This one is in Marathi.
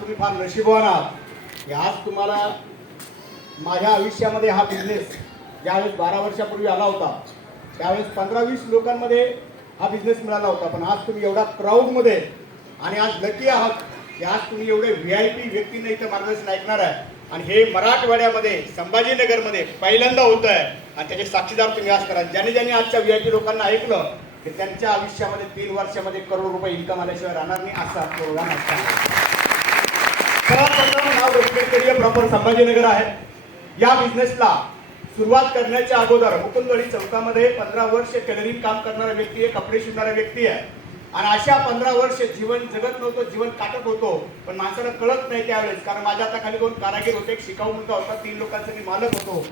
तुम्ही फार नशीबवान आहात की आज तुम्हाला माझ्या आयुष्यामध्ये हा बिझनेस ज्यावेळेस 12 वर्षापूर्वी आला होता त्यावेळेस 15-20 लोकांमध्ये हा बिझनेस मिळाला होता, पण आज तुम्ही एवढा क्राऊडमध्ये आणि आज लकी आहात की आज तुम्ही एवढे VIP व्यक्तींना इथं मार्गदर्शन ऐकणार आहे आणि हे मराठवाड्यामध्ये संभाजीनगरमध्ये पहिल्यांदा होत आहे आणि त्याचे साक्षीदार तुम्ही आज करा. ज्याने ज्याने आजच्या VIP लोकांना ऐकलं की त्यांच्या आयुष्यामध्ये 3 वर्षामध्ये करोड रुपये इन्कम आल्याशिवाय राहणार नाही असा प्रोग्राम असतात. नाव रेस्पेक्टेड प्रॉपर संभाजीनगर आहे. या बिझनेसला सुरुवात करण्याच्या अगोदर मुकुंदवाडी चौकामध्ये 15 वर्ष टेलरिंग काम करणारा व्यक्ती आहे, कपडे शिवणारा व्यक्ती आहे आणि अशा 15 वर्ष जीवन जगत नव्हतं, जीवन काटत होतो, पण माणसाला कळत नाही त्यावेळेस. कारण माझ्या हाताखाली 2 कारागीर होते, एक शिकाऊ मुलगा होता, 3 लोकांचा मी मालक होतो.